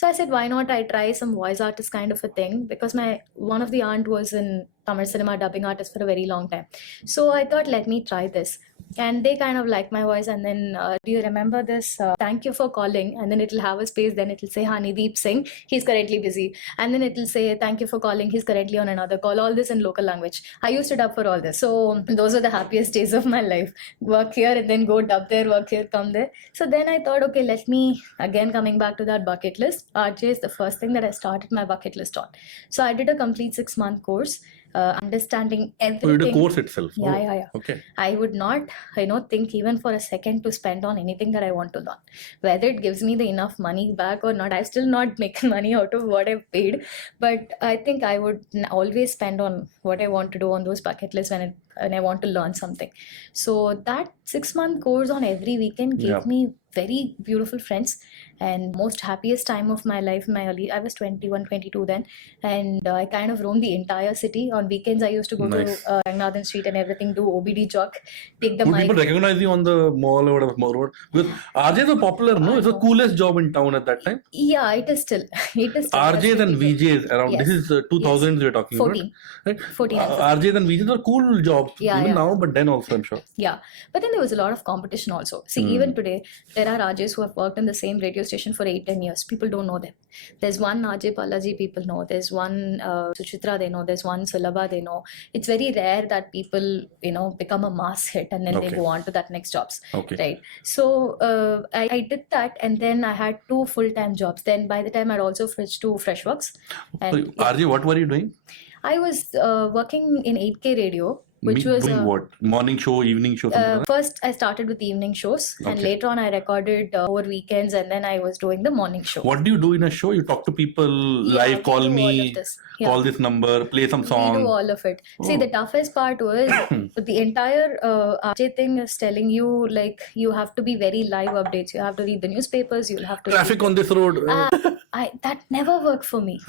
So I said, why not I try some voice artist kind of a thing, because my one of the aunt was in Tamil cinema dubbing artist for a very long time. So I thought, let me try this. And they kind of like my voice. And then, do you remember this? Thank you for calling. And then it'll have a space. Then it'll say Hanideep Singh. He's currently busy. And then it'll say, thank you for calling. He's currently on another call. All this in local language. I used to dub for all this. So those were the happiest days of my life. Work here and then go dub there, work here, come there. So then I thought, okay, let me, again, coming back to that bucket list, RJ is the first thing that I started my bucket list on. So I did a complete 6-month course, understanding everything. So you did a course itself? Yeah. Okay. I would not, think even for a second to spend on anything that I want to learn. Whether it gives me the enough money back or not, I've still not making money out of what I've paid. But I think I would always spend on what I want to do on those bucket lists when I want to learn something. So that 6-month course on every weekend gave me very beautiful friends and most happiest time of my life. I was 21, 22 then, and I kind of roamed the entire city. On weekends, I used to go to Ranganathan Street and everything, do OBD jock, take the Would mic. people recognize you on the mall or whatever, mall road? Because RJs are popular, no? It's the coolest job in town at that time. Yeah, it is still. RJs and VJs around, this is 2000s we're talking 14. about. Right? 14 and RJs and VJs are cool jobs, even now, but then also, I'm sure. Yeah, but then there was a lot of competition also. See, even today, there are RJs who have worked in the same radio station for 8-10 years. People don't know them. There's one RJ Balaji people know. There's one Suchitra they know. There's one Sulabha they know. It's very rare that people, become a mass hit and then they go on to that next jobs. Right. So I did that, and then I had 2 full-time jobs. Then by the time I'd also switched to Freshworks. And RJ, what were you doing? I was working in 8K radio, which was doing what? Morning show, evening show? First, I started with the evening shows, and later on, I recorded over weekends, and then I was doing the morning show. What do you do in a show? You talk to people live, call me, call this number, play some song. We do all of it. See, the toughest part was the entire RJ thing is telling you, like, you have to be very live updates. You have to read the newspapers. You'll have to traffic on this road. That never worked for me.